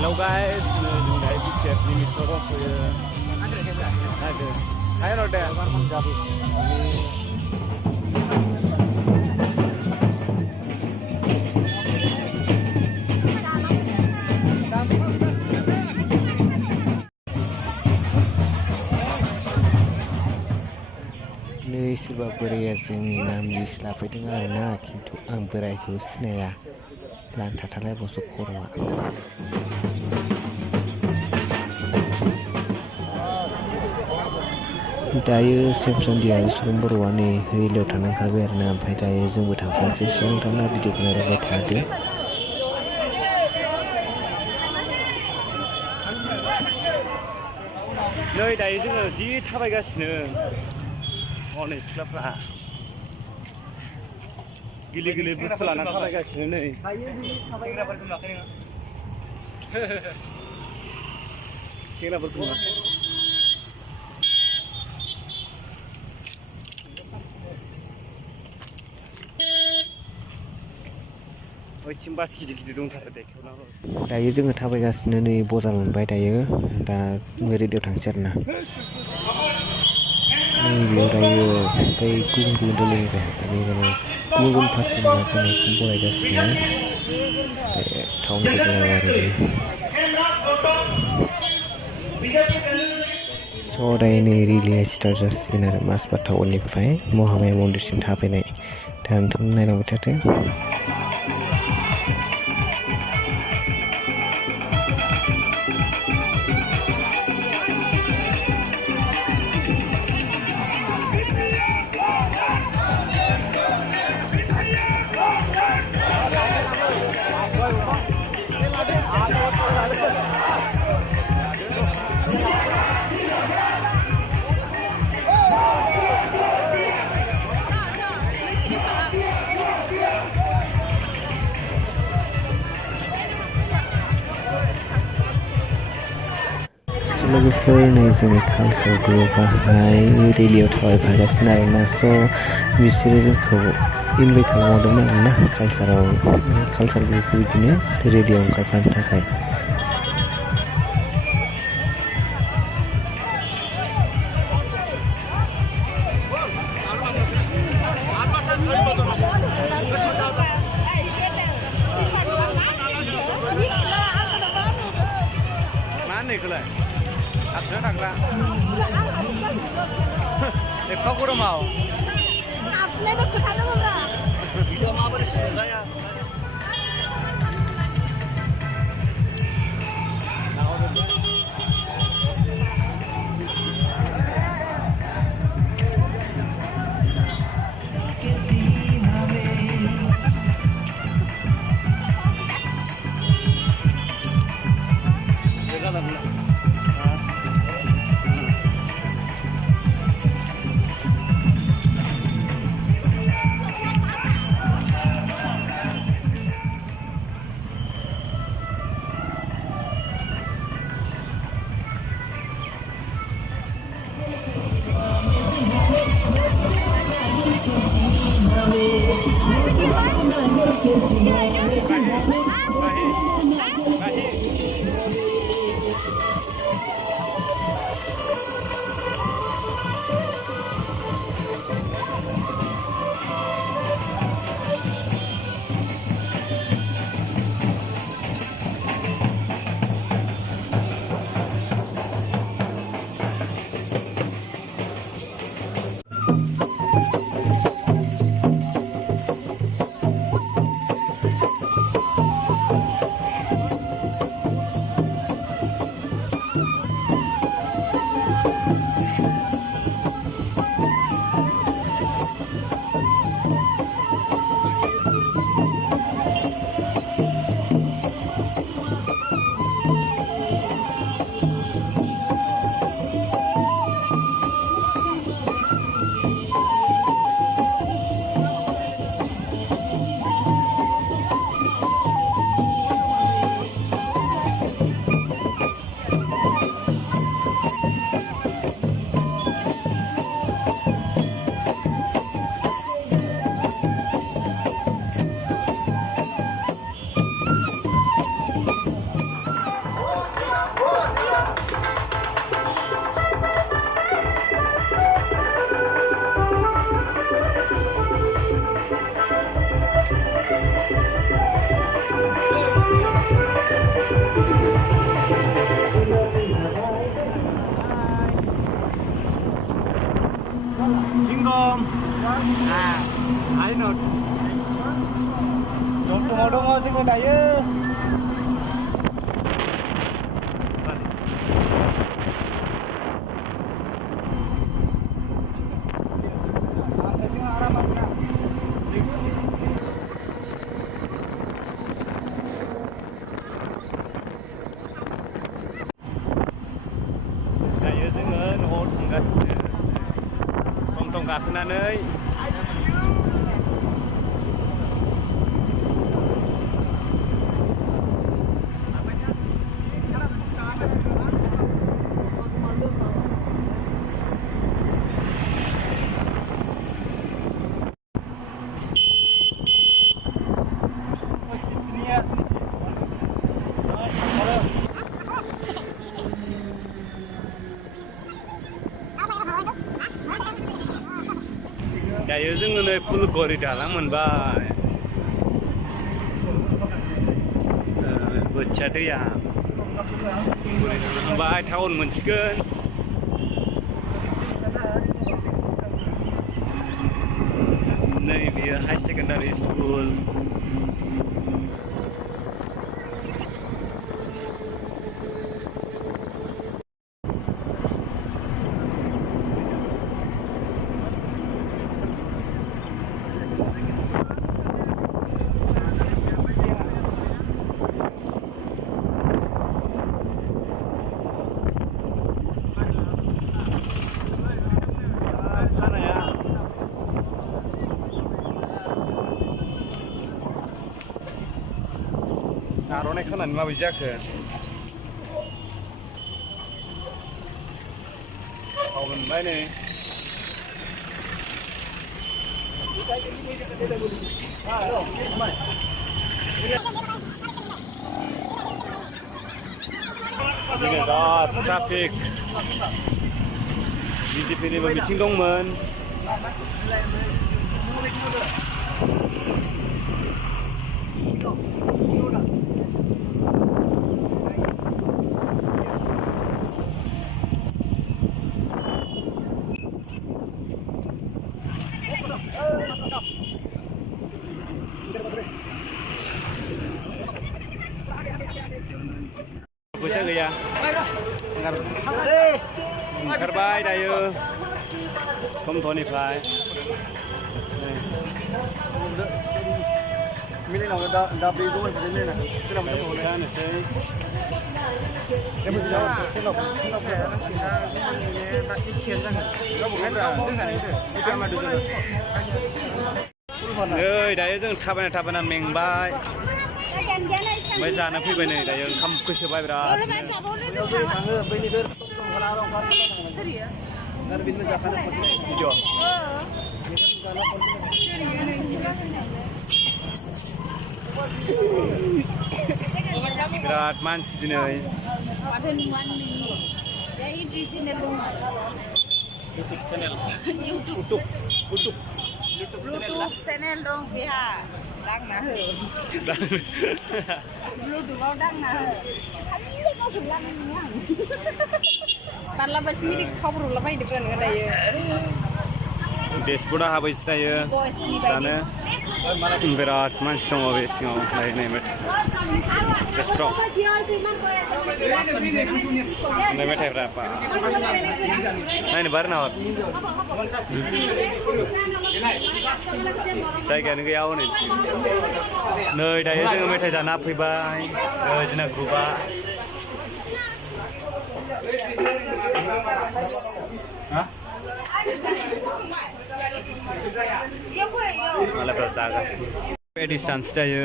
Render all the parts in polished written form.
Hello guys, जों दायो BPF नि मिटिङाव फैयो। Ayo deh. नै सोरबा बोराया जोंनि नाम लिस्ट लाफैदों आरोना, खिन्थु आं बोरायखौ सिनाया, लांथा थालायबावसो खर'आ। दायो सेमसंदि आरो सुरम बर'आ नै रिलियाव थांनो ओंखारबाय आरोना, ओमफ्राय दायो जोंबो थांफानोसै। सिगां नोंथांमोना भिडिअखौ नायलांबाय थादो। नै दायो जोङो जि थाबायगासिनो हनै सिख्लाफ्रा गिलिर गिलिर बुस्थु लानानै थाबायगासिनो नै। सेंग्राफोरखौ नुवाखै नोङो? सेंग्राफोरखौ नुवाखै? ओइथिं बास गिदिर गिदिर दंथारो दे खेवनांगौ। दायो जोङो थाबायगासिनो नै बजार मोनबाय दायो, दा रेडिअ थांसै आरोना। नैबेयाव दायो बै गुबुन गुबुन दोलोनिफ्राय हाबफैनाय माने गुबुन गुबुन पार्टिनि लाबोनायखौ बरायगासिनो। बे टाउन गेजेराव आरो बे स' दायो नै रिलिया स्टार्ट जासिगोन आरो माजबाट टाउननिफ्राय महामाया मन्दिरसिम थाबायनाय। दा नोंथांमोन नायलांबाय थादो। लोगोफोर नै जोंनि कालचार ग्रुपआहाय रिलियाव थाबायफागासिनो आरोना, स' बिसोरो जोंखौ इनभाइट खालामहरदोंमोन आरोना कालचार ग्रुपखौ बिदिनो रेडिअ ओंखारफानो थाखाय। नैखौलाय हाबना थांला एफा गरमाव हाबनायबो खोथा दङब्रा भिडिअ माबोरै जाया लामायाव दङ जोङो दायो दायो जोङो न'आव थांगासिनो टम गाखोनानै दायो जोङो नै फुलगरि दालां मोनबाय बोथिया दैया थांबाय टाउन मोनसिगोन नै बियो हाई सेकेन्डारि स्कुल आर'नाइ खानानै माबायदि जाखो थाव मोनबाय नै बिराद ट्राफिक BPFनिबो मिटिं दंमोन फैसा गैया ओंखारबाय दायो टमटमनिफ्राय मिलायनांगौ दा बे दखानखौ मिलायना जानोसै नै दायो जों थाबायना मेंबाय ओमफ्राय जानो फैबाय नै दायो ओंखाम गोसोबाय बिराद बिराद मानसि दिनै YouTube channel dong beha đang nã hở YouTube đang nã hở anh có thử làm gì nhá bạn làm bác sĩ đi khâu rồi là bay được gần cái này डेसबर्डआ हाबैसो दायो दानो बिराद मानसि दङ बे सिङाव नायनाय डेसबर्डआव मेथाइफ्रा नायनो बारो नामा जायगायानो गैया हनै नै दायो जोङो मेथाइ जाना फैबाय जोंना ग्रुपआ मालायफ्रा जागासिनो बायदिसिना दायो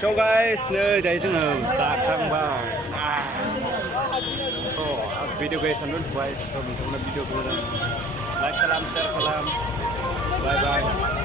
So guys, नै दायो जोङो जाखांबाय भिडिअखौ एसेबां दोनथ'बाय नोंथांमोना भिडिअखौ लाइक खालाम शेयार खालाम बाय बाय